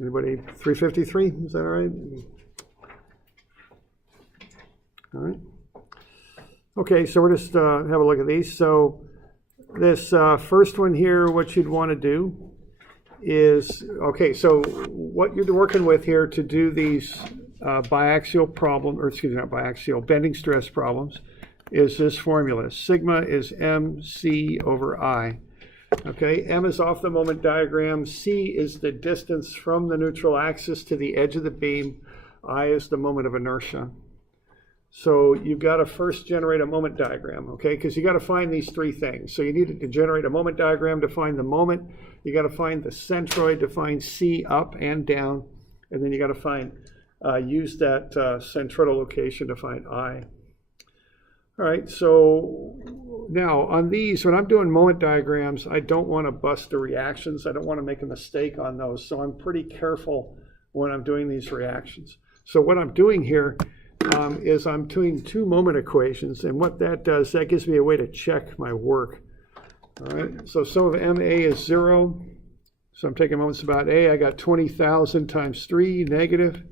Anybody 353? Is that all right? All right. Okay, so we'll just have a look at these. So this first one here, what you'd want to do is, okay, so what you're working with here to do these biaxial problem, or excuse me, not biaxial, bending stress problems, is this formula. Sigma is mc over I. Okay, m is off the moment diagram, c is the distance from the neutral axis to the edge of the beam, I is the moment of inertia. So you've got to first generate a moment diagram, okay, because you got to find these three things. So you need to generate a moment diagram to find the moment, you got to find the centroid to find c up and down, and then you got to find, use that centroidal location to find I. All right, so now on these, when I'm doing moment diagrams, I don't want to bust the reactions. I don't want to make a mistake on those. So I'm pretty careful when I'm doing these reactions. So what I'm doing here is I'm doing two moment equations. And what that does, that gives me a way to check my work. All right, so sum of MA is 0. So I'm taking moments about A. I got 20,000 times 3, negative.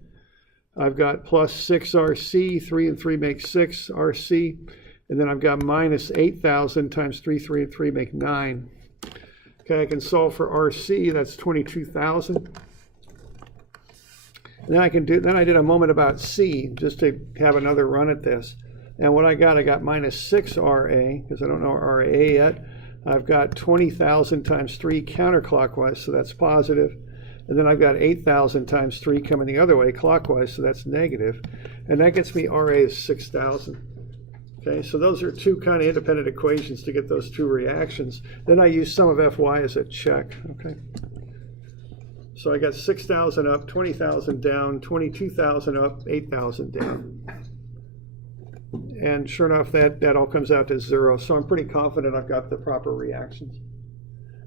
I've got plus 6 RC, 3 and 3 make 6 RC, and then I've got minus 8,000 times 3, 3 and 3 make 9. Okay, I can solve for RC, that's 22,000. And then I did a moment about C, just to have another run at this. And what I got minus 6 RA, because I don't know RA yet. I've got 20,000 times 3 counterclockwise, so that's positive. And then I've got 8,000 times 3 coming the other way clockwise, so that's negative. And that gets me RA is 6,000. Okay, so those are two kind of independent equations to get those two reactions. Then I use sum of Fy as a check. Okay. So I got 6,000 up, 20,000 down, 22,000 up, 8,000 down. And sure enough, that all comes out to 0. So I'm pretty confident I've got the proper reactions.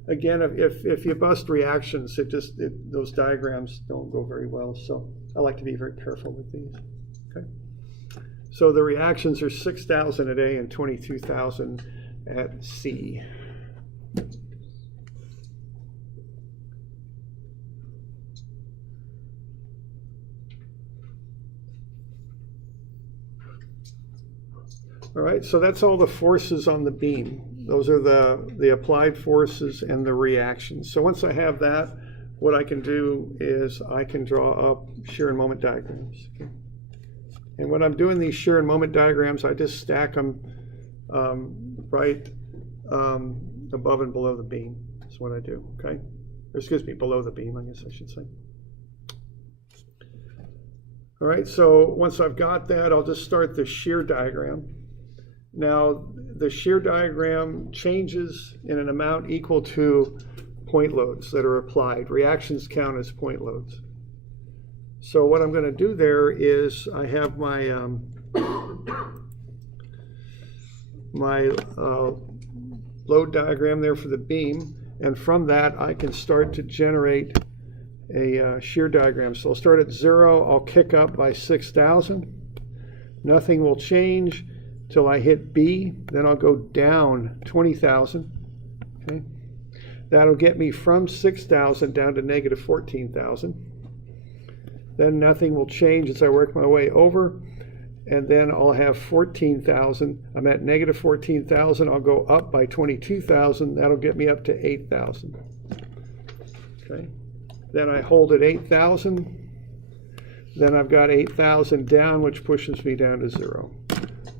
Again, if you bust reactions, those diagrams don't go very well. So I like to be very careful with these. Okay. So the reactions are 6,000 at A and 22,000 at C. All right, so that's all the forces on the beam. Those are the applied forces and the reactions. So once I have that, what I can do is I can draw up shear and moment diagrams. Okay? And when I'm doing these shear and moment diagrams, I just stack them right above and below the beam. That's what I do, okay? Or excuse me, below the beam, I guess I should say. All right, so once I've got that, I'll just start the shear diagram. Now, the shear diagram changes in an amount equal to point loads that are applied. Reactions count as point loads. So what I'm going to do there is I have my load diagram there for the beam, and from that I can start to generate a shear diagram. So I'll start at 0, I'll kick up by 6,000. Nothing will change till I hit B, then I'll go down 20,000. Okay, that'll get me from 6,000 down to negative 14,000. Then nothing will change as I work my way over, and then I'll have 14,000. I'm at negative 14,000. I'll go up by 22,000. That'll get me up to 8,000. Okay, then I hold at 8,000. Then I've got 8,000 down, which pushes me down to 0.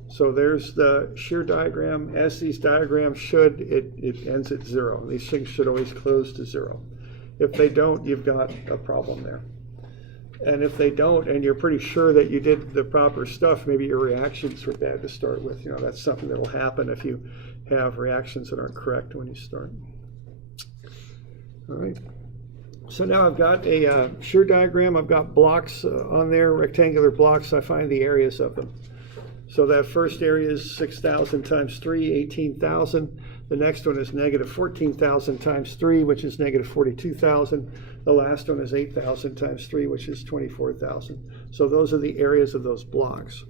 So there's the shear diagram. As these diagrams should, it ends at 0. These things should always close to 0. If they don't, you've got a problem there. And if they don't, and you're pretty sure that you did the proper stuff, maybe your reactions were bad to start with. You know, that's something that will happen if you have reactions that aren't correct when you start. All right. So now I've got a shear diagram. I've got blocks on there, rectangular blocks. I find the areas of them. So that first area is 6,000 times 3, 18,000. The next one is negative 14,000 times 3, which is negative 42,000. The last one is 8,000 times 3, which is 24,000. So those are the areas of those blocks.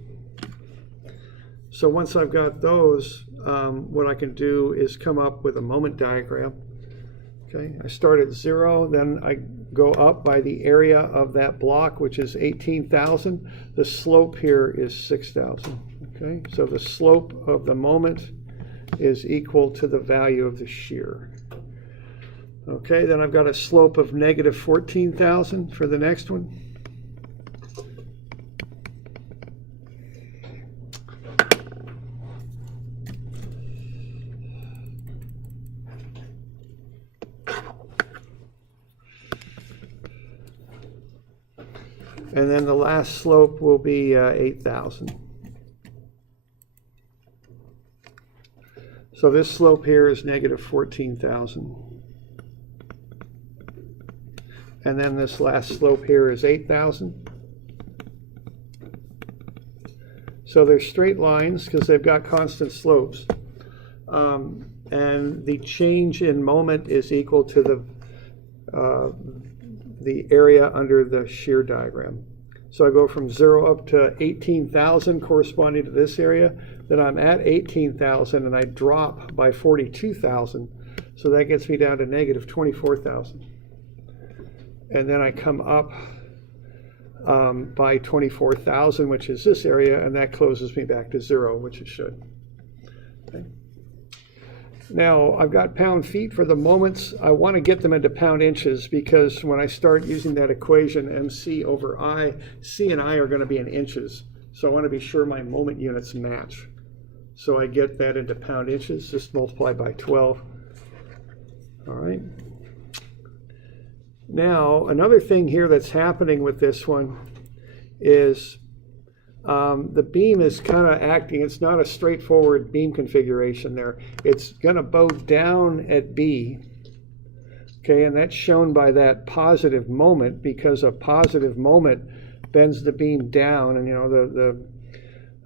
So once I've got those, what I can do is come up with a moment diagram. Okay, I start at 0, then I go up by the area of that block, which is 18,000. The slope here is 6,000. Okay, so the slope of the moment is equal to the value of the shear. Okay, then I've got a slope of negative 14,000 for the next one. And then the last slope will be 8,000. So this slope here is negative 14,000. And then this last slope here is 8,000. So they're straight lines because they've got constant slopes. And the change in moment is equal to the area under the shear diagram. So I go from 0 up to 18,000 corresponding to this area. Then I'm at 18,000 and I drop by 42,000. So that gets me down to negative 24,000. And then I come up by 24,000, which is this area, and that closes me back to 0, which it should. Okay. Now, I've got pound-feet for the moments. I want to get them into pound-inches because when I start using that equation, MC over I, C and I are going to be in inches. So I want to be sure my moment units match. So I get that into pound-inches, just multiply by 12. All right. Now, another thing here that's happening with this one is the beam is kind of acting, it's not a straightforward beam configuration there. It's going to bow down at B, okay, and that's shown by that positive moment because a positive moment bends the beam down, and you know,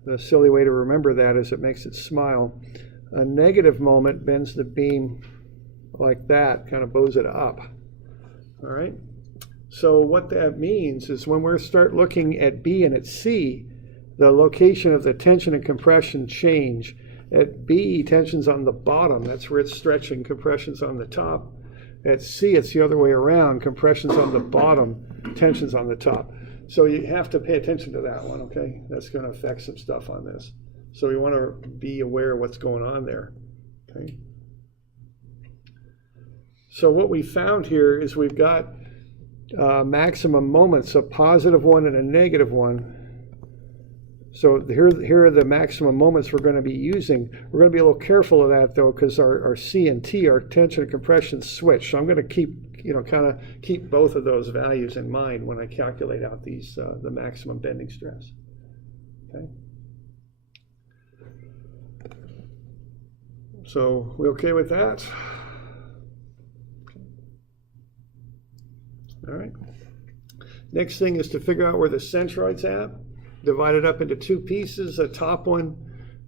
the silly way to remember that is it makes it smile. A negative moment bends the beam like that, kind of bows it up. All right. So what that means is when we start looking at B and at C, the location of the tension and compression change. At B, tension's on the bottom. That's where it's stretching. Compression's on the top. At C, it's the other way around. Compression's on the bottom. Tension's on the top. So you have to pay attention to that one, okay? That's going to affect some stuff on this. So you want to be aware of what's going on there, okay? So what we found here is we've got maximum moments, a positive one and a negative one. So here are the maximum moments we're going to be using. We're going to be a little careful of that though, because our C and T, our tension and compression switch. So I'm going to keep, kind of keep both of those values in mind when I calculate out these the maximum bending stress. Okay. So we okay with that? All right. Next thing is to figure out where the centroid's at. Divide it up into two pieces. A top one,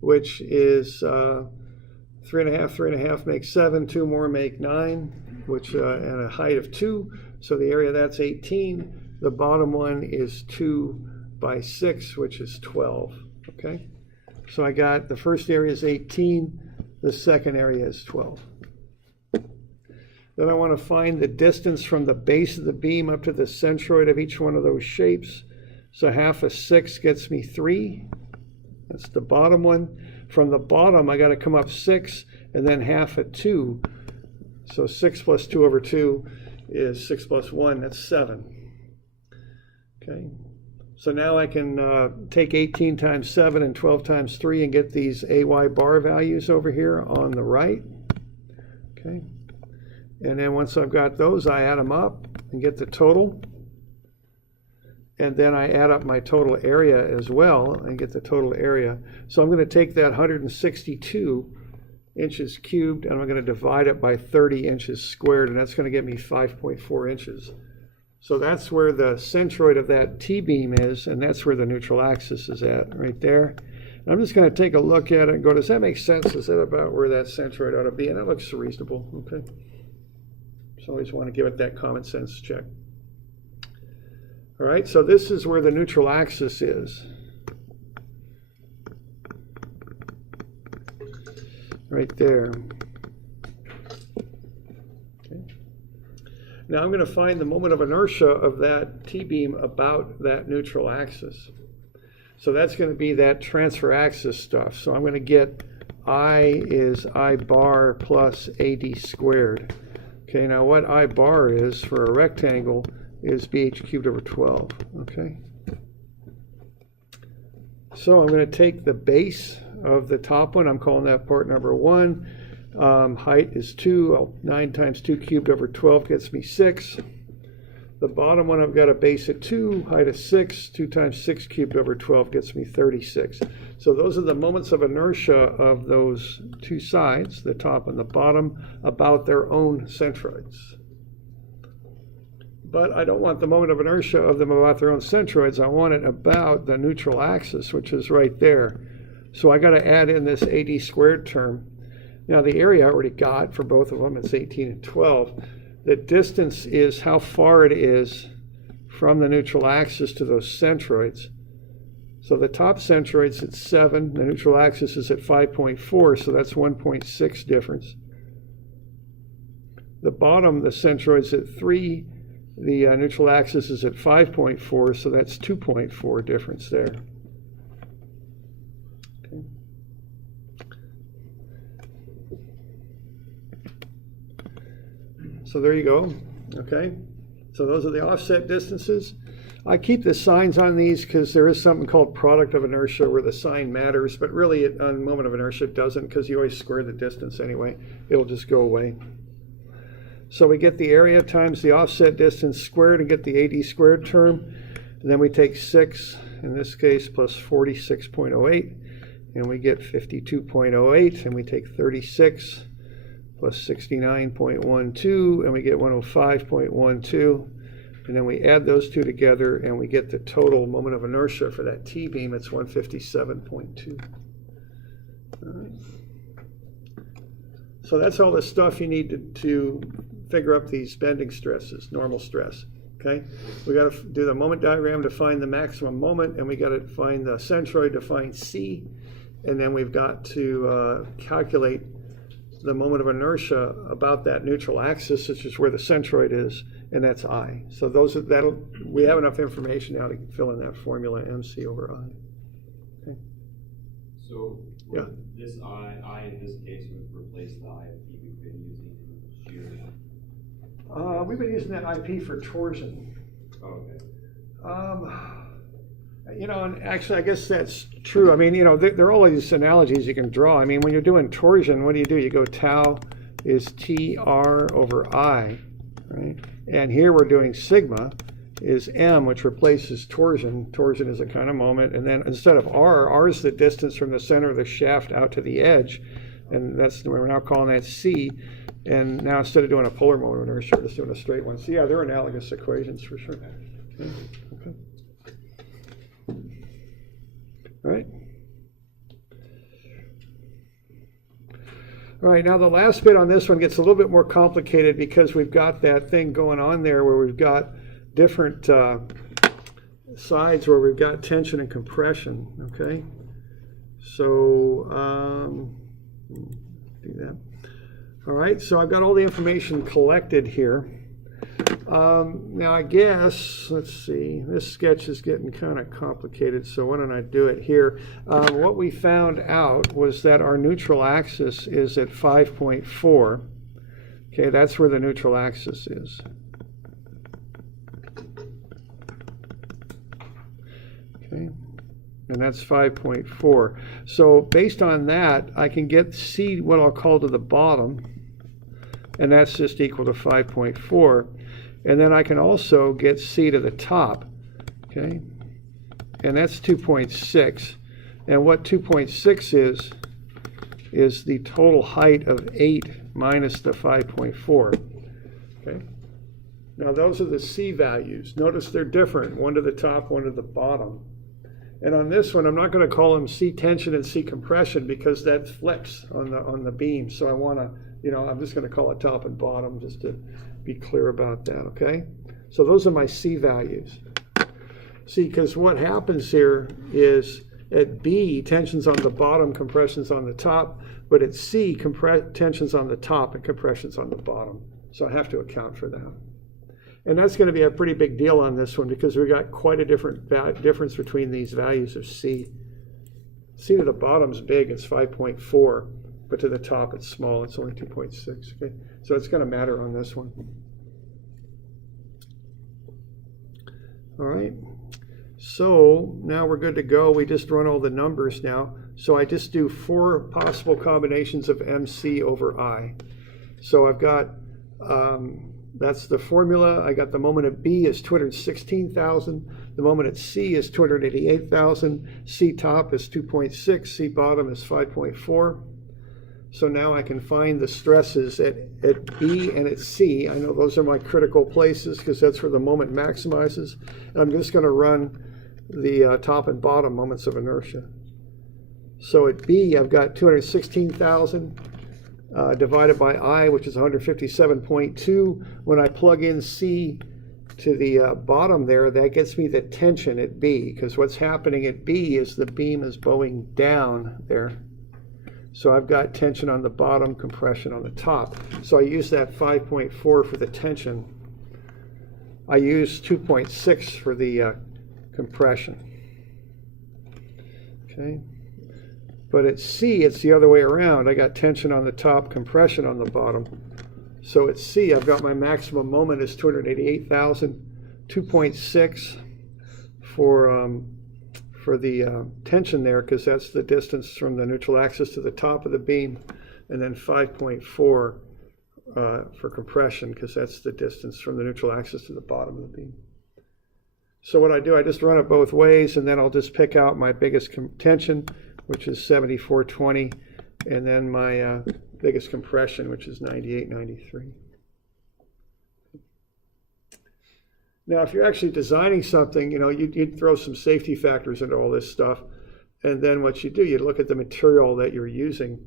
which is 3 and a half makes 7. 2 more make 9, which and a height of 2. So the area that's 18. The bottom one is 2 by 6, which is 12. Okay. So I got the first area is 18. The second area is 12. Then I want to find the distance from the base of the beam up to the centroid of each one of those shapes. So half of 6 gets me 3. That's the bottom one. From the bottom, I got to come up 6 and then half of 2. So 6 plus 2 over 2 is 6 plus 1. That's 7. Okay. So now I can take 18 times 7 and 12 times 3 and get these AY bar values over here on the right. Okay. And then once I've got those, I add them up and get the total. And then I add up my total area as well and get the total area. So I'm going to take that 162 inches cubed and I'm going to divide it by 30 inches squared, and that's going to give me 5.4 inches. So that's where the centroid of that T-beam is, and that's where the neutral axis is at, right there. And I'm just going to take a look at it and go, does that make sense? Is that about where that centroid ought to be? And that looks reasonable, okay? So I always want to give it that common sense check. All right, so this is where the neutral axis is. Right there. Okay. Now I'm going to find the moment of inertia of that T-beam about that neutral axis. So that's going to be that transfer axis stuff. So I'm going to get I is I bar plus AD squared. Okay, now what I bar is for a rectangle is BH cubed over 12. Okay. So I'm going to take the base of the top one. I'm calling that part number 1. Height is 2. 9 times 2 cubed over 12 gets me 6. The bottom one, I've got a base at 2, height of 6. 2 times 6 cubed over 12 gets me 36. So those are the moments of inertia of those two sides, the top and the bottom, about their own centroids. But I don't want the moment of inertia of them about their own centroids. I want it about the neutral axis, which is right there. So I got to add in this AD squared term. Now the area I already got for both of them, it's 18 and 12. The distance is how far it is from the neutral axis to those centroids. So the top centroid's at 7, the neutral axis is at 5.4, so that's 1.6 difference. The bottom, the centroid's at 3, the neutral axis is at 5.4, so that's 2.4 difference there. Okay. So there you go. Okay. So those are the offset distances. I keep the signs on these because there is something called product of inertia where the sign matters, but really on moment of inertia it doesn't because you always square the distance anyway. It'll just go away. So we get the area times the offset distance squared and get the AD squared term. And then we take 6, in this case, plus 46.08, and we get 52.08, and we take 36 plus 69.12, and we get 105.12. And then we add those two together, and we get the total moment of inertia for that T-beam. It's 157.2. All right. So that's all the stuff you need to figure up these bending stresses, normal stress. Okay, we got to do the moment diagram to find the maximum moment, and we got to find the centroid to find C, and then we've got to calculate the moment of inertia about that neutral axis, which is where the centroid is, and that's I. So those are, we have enough information now to fill in that formula MC over I. Okay. So yeah. This I in this case would replace the IFP we've been using in shear. We've been using that IP for torsion. Oh, okay. You know, and actually, I guess that's true. I mean, you know, there are all these analogies you can draw. I mean, when you're doing torsion, what do? You go tau is TR over I, right? And here we're doing sigma is M, which replaces torsion. Torsion is a kind of moment. And then instead of R is the distance from the center of the shaft out to the edge. And that's, we're now calling that C. And now instead of doing a polar moment of inertia, we're just doing a straight one. So yeah, they're analogous equations for sure. Okay. Okay. All right. All right, now the last bit on this one gets a little bit more complicated because we've got that thing going on there where we've got different sides where we've got tension and compression, okay? So, do that. All right, so I've got all the information collected here. Now I guess, let's see, this sketch is getting kind of complicated, so why don't I do it here? What we found out was that our neutral axis is at 5.4. Okay, that's where the neutral axis is. Okay, and that's 5.4. So based on that, I can get C, what I'll call to the bottom, and that's just equal to 5.4. And then I can also get C to the top, okay? And that's 2.6. And what 2.6 is the total height of 8 minus the 5.4, okay? Now those are the C values. Notice they're different, one to the top, one to the bottom. And on this one, I'm not going to call them C tension and C compression because that flips on the beam. So I want to, you know, I'm just going to call it top and bottom just to be clear about that, okay? So those are my C values. See, because what happens here is at B, tension's on the bottom, compression's on the top, but at C, tension's on the top and compression's on the bottom. So I have to account for that. And that's going to be a pretty big deal on this one because we got quite a difference between these values of C. C to the bottom's big, it's 5.4, but to the top it's small, it's only 2.6. Okay, so it's going to matter on this one. All right, so now we're good to go. We just run all the numbers now. So I just do 4 possible combinations of MC over I. So I've got, that's the formula. I got the moment at B is 216,000. The moment at C is 288,000. C top is 2.6. C bottom is 5.4. So now I can find the stresses at B and at C. I know those are my critical places because that's where the moment maximizes. And I'm just going to run the top and bottom moments of inertia. So at B, I've got 216,000 divided by I, which is 157.2. When I plug in C to the bottom there, that gets me the tension at B, because what's happening at B is the beam is bowing down there. So I've got tension on the bottom, compression on the top. So I use that 5.4 for the tension. I use 2.6 for the compression. Okay. But at C, it's the other way around. I got tension on the top, compression on the bottom. So at C, I've got my maximum moment is 288,000, 2.6 for the tension there, because that's the distance from the neutral axis to the top of the beam, and then 5.4 for compression, because that's the distance from the neutral axis to the bottom of the beam. So what I do, I just run it both ways, and then I'll just pick out my biggest tension, which is 74.20, and then my biggest compression, which is 98.93. Now, if you're actually designing something, you know, you'd throw some safety factors into all this stuff, and then what you do, you look at the material that you're using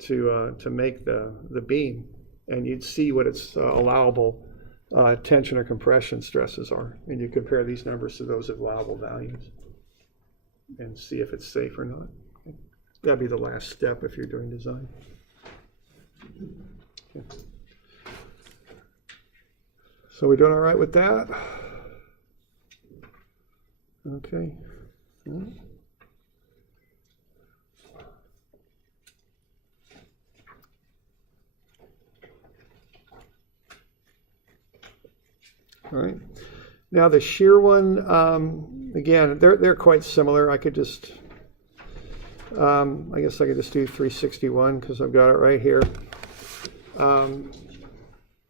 to make the beam, and you'd see what its allowable tension or compression stresses are, and you compare these numbers to those allowable values and see if it's safe or not. That'd be the last step if you're doing design. Okay. So we doing all right with that? Okay. All right. Now the shear one, again, they're quite similar. I could just, I guess I could just do 361 because I've got it right here.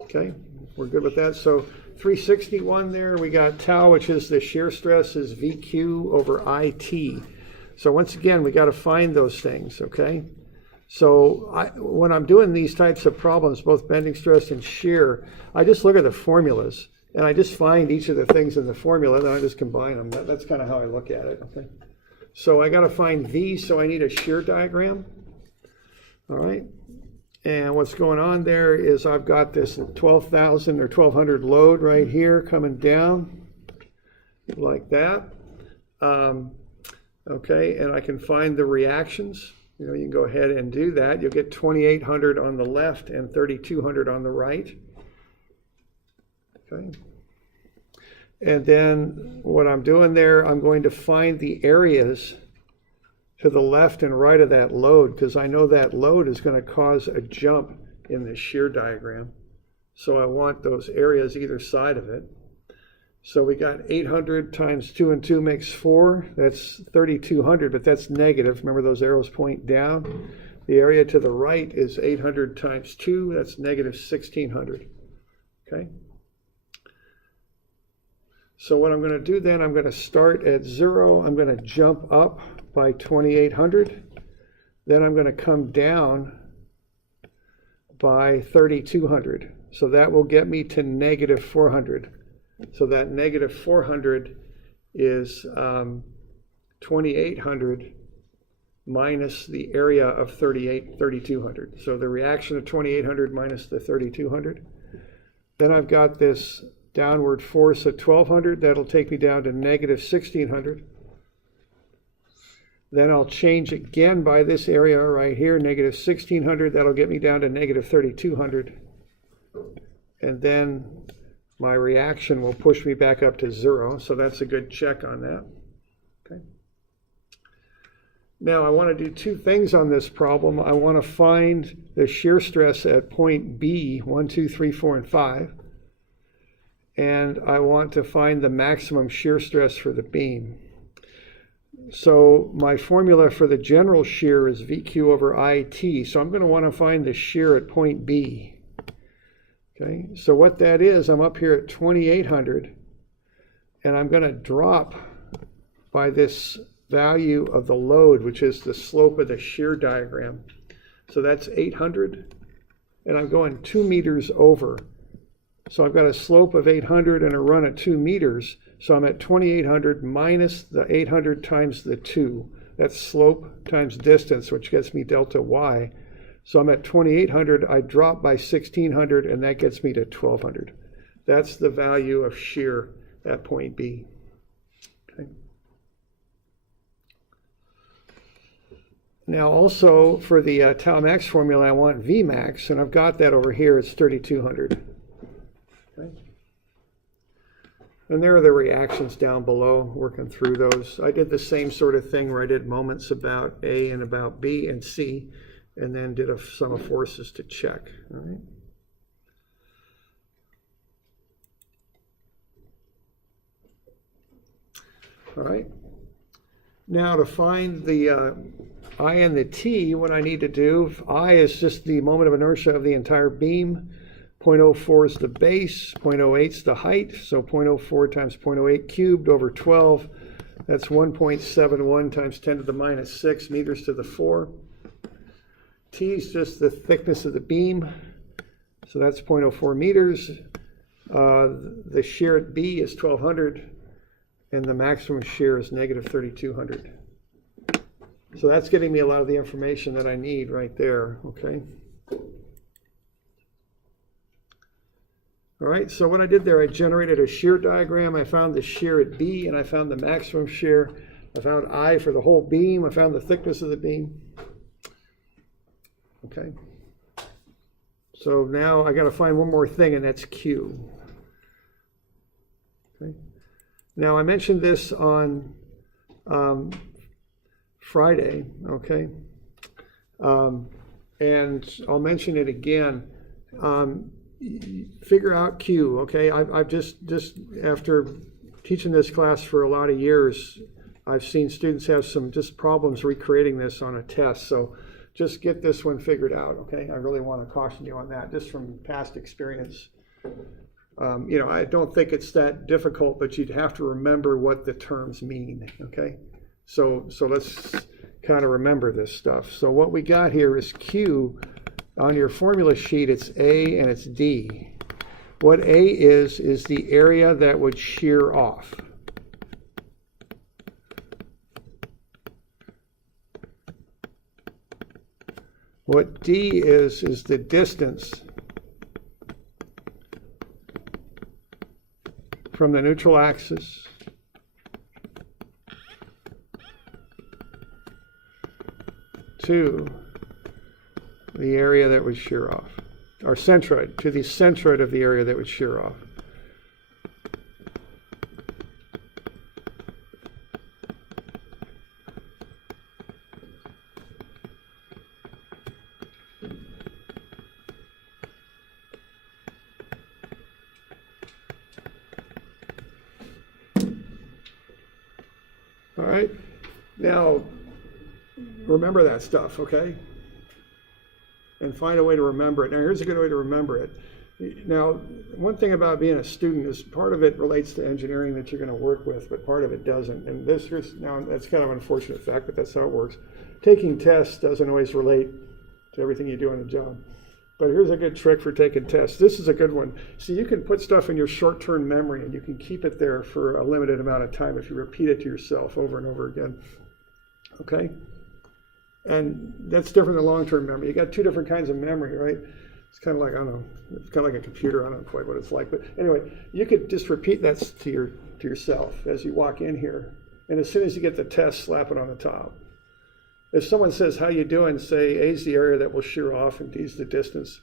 Okay, we're good with that. So 361 there, we got tau, which is the shear stress, is VQ over IT. So once again, we got to find those things, okay? So when I'm doing these types of problems, both bending stress and shear, I just look at the formulas. And I just find each of the things in the formula, and then I just combine them. That's kind of how I look at it. Okay. So I got to find V, so I need a shear diagram. All right. And what's going on there is I've got this 12,000 or 1,200 load right here coming down like that. Okay, and I can find the reactions. You know, you can go ahead and do that. You'll get 2,800 on the left and 3,200 on the right. Okay. And then what I'm doing there, I'm going to find the areas to the left and right of that load, because I know that load is going to cause a jump in the shear diagram. So I want those areas either side of it. So we got 800 times 2 and 2 makes 4. That's 3,200, but that's negative. Remember those arrows point down? The area to the right is 800 times 2. That's negative 1,600. Okay. So what I'm going to do then, I'm going to start at 0. I'm going to jump up by 2,800. Then I'm going to come down by 3,200. So that will get me to negative 400. So that negative 400 is 2,800 minus the area of 3,200. So the reaction of 2,800 minus the 3,200. Then I've got this downward force of 1,200. That'll take me down to negative 1,600. Then I'll change again by this area right here, negative 1,600. That'll get me down to negative 3,200. And then my reaction will push me back up to 0, so that's a good check on that. Okay. Now I want to do two things on this problem. I want to find the shear stress at point B, 1, 2, 3, 4, and 5. And I want to find the maximum shear stress for the beam. So my formula for the general shear is VQ over IT. So I'm going to want to find the shear at point B. Okay, so what that is, I'm up here at 2800, and I'm going to drop by this value of the load, which is the slope of the shear diagram. So that's 800, and I'm going 2 meters over. So I've got a slope of 800 and a run at 2 meters. So I'm at 2800 minus the 800 times the 2. That's slope times distance, which gets me delta y. So I'm at 2800. I drop by 1600, and that gets me to 1200. That's the value of shear at point B. Okay. Now also for the tau max formula, I want Vmax, and I've got that over here. It's 3200. Okay. And there are the reactions down below, working through those. I did the same sort of thing where I did moments about A and about B and C, and then did a sum of forces to check. All right. All right. Now to find the I and the T, what I need to do, I is just the moment of inertia of the entire beam. 0.04 is the base, 0.08 is the height, so 0.04 times 0.08 cubed over 12, that's 1.71 times 10 to the minus 6 meters to the 4. T is just the thickness of the beam, so that's 0.04 meters. The shear at B is 1200, and the maximum shear is negative 3200. So that's getting me a lot of the information that I need right there, okay? All right, so what I did there, I generated a shear diagram. I found the shear at B, and I found the maximum shear. I found I for the whole beam. I found the thickness of the beam. Okay. So now I got to find one more thing, and that's Q. Okay. Now I mentioned this on Friday, okay? And I'll mention it again. Figure out Q, okay? I've just after teaching this class for a lot of years, I've seen students have some just problems recreating this on a test. So just get this one figured out, okay? I really want to caution you on that, just from past experience. You know, I don't think it's that difficult, but you'd have to remember what the terms mean, okay? So let's kind of remember this stuff. So what we got here is Q. On your formula sheet, it's A and it's D. What A is the area that would shear off. What D is the distance from the neutral axis to the area that would shear off, or centroid, to the centroid of the area that would shear off. All right, now remember that stuff, okay? And find a way to remember it. Now, here's a good way to remember it. Now, one thing about being a student is part of it relates to engineering that you're going to work with, but part of it doesn't. And this is, now, that's kind of an unfortunate fact, but that's how it works. Taking tests doesn't always relate to everything you do on the job. But here's a good trick for taking tests. This is a good one. So you can put stuff in your short-term memory, and you can keep it there for a limited amount of time if you repeat it to yourself over and over again. Okay? And that's different than long-term memory. You got two different kinds of memory, right? It's kind of like, I don't know, it's kind of like a computer. I don't know quite what it's like. But anyway, you could just repeat that to yourself as you walk in here. And as soon as you get the test, slap it on the top. If someone says, how you doing, say A is the area that will shear off and D is the distance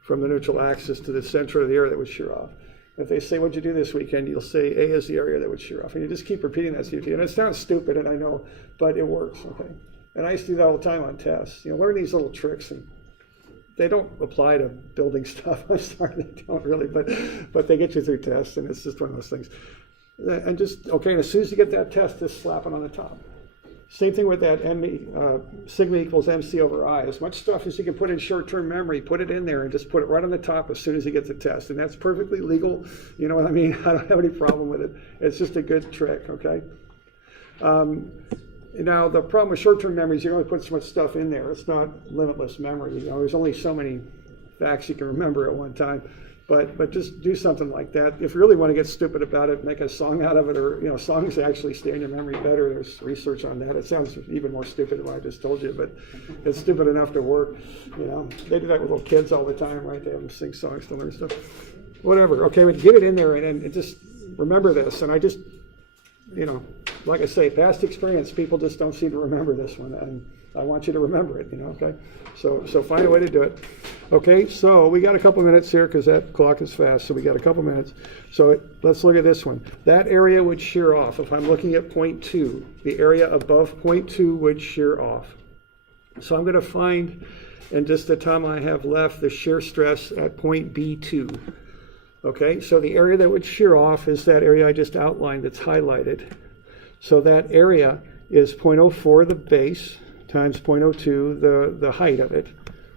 from the neutral axis to the center of the area that would shear off. If they say, what'd you do this weekend? You'll say A is the area that would shear off. And you just keep repeating that. And it sounds stupid, and I know, but it works, okay? And I used to do that all the time on tests. Learn these little tricks, and they don't apply to building stuff. I'm sorry, they don't really, but they get you through tests, and it's just one of those things. And just, okay, and as soon as you get that test, just slap it on the top. Same thing with that sigma equals MC over I. As much stuff as you can put in short-term memory, put it in there and just put it right on the top as soon as you get the test. And that's perfectly legal. You know what I mean? I don't have any problem with it. It's just a good trick, okay? Now, the problem with short-term memory is you can only put so much stuff in there. It's not limitless memory. There's only so many facts you can remember at one time. But just do something like that. If you really want to get stupid about it, make a song out of it, or songs actually stay in your memory better. There's research on that. It sounds even more stupid than what I just told you, but it's stupid enough to work. They do that with little kids all the time, right? They have them sing songs to learn stuff. Whatever. Okay, but get it in there and just remember this. And I just, like I say, past experience, people just don't seem to remember this one, and I want you to remember it. Okay. So find a way to do it. Okay, so we got a couple minutes here because that clock is fast, so we got a couple minutes. So let's look at this one. That area would shear off. If I'm looking at point 2, the area above point 2 would shear off. So I'm going to find, in just the time I have left, the shear stress at point B2. Okay, so the area that would shear off is that area I just outlined that's highlighted. So that area is 0.04, the base, times 0.02, the height of it.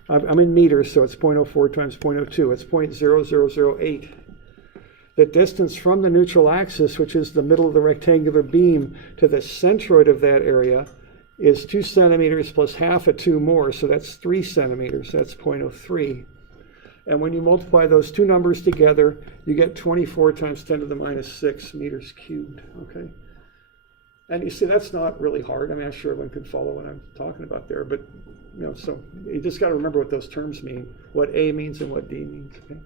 I'm in meters, so it's 0.04 times 0.02. It's 0.0008. The distance from the neutral axis, which is the middle of the rectangular beam, to the centroid of that area is 2 centimeters plus half a 2 more, so that's 3 centimeters. That's 0.03. And when you multiply those two numbers together, you get 24 times 10 to the minus 6 meters cubed, okay? And you see, that's not really hard. I'm sure everyone can follow what I'm talking about there, but so you just got to remember what those terms mean, what A means and what D means. Okay?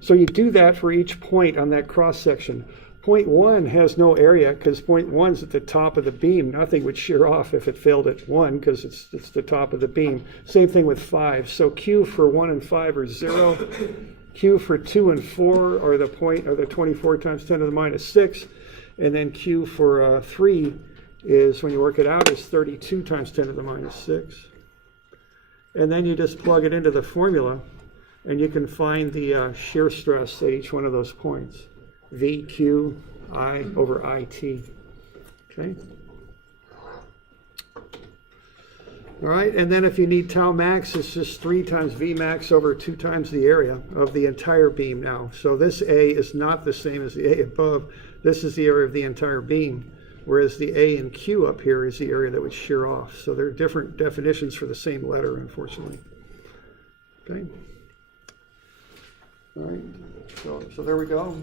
So you do that for each point on that cross section. Point 1 has no area because point 1 is at the top of the beam. Nothing would shear off if it failed at 1 because it's the top of the beam. Same thing with 5. So Q for 1 and 5 are 0. Q for 2 and 4 are the 24 times 10 to the minus 6. And then Q for 3 is, when you work it out, is 32 times 10 to the minus 6. And then you just plug it into the formula, and you can find the shear stress at each one of those points. VQ I over IT. Okay? All right, and then if you need tau max, it's just 3 times V max over 2 times the area of the entire beam now. So this A is not the same as the A above. This is the area of the entire beam, whereas the A and Q up here is the area that would shear off. So there are different definitions for the same letter, unfortunately. Okay? All right, so there we go.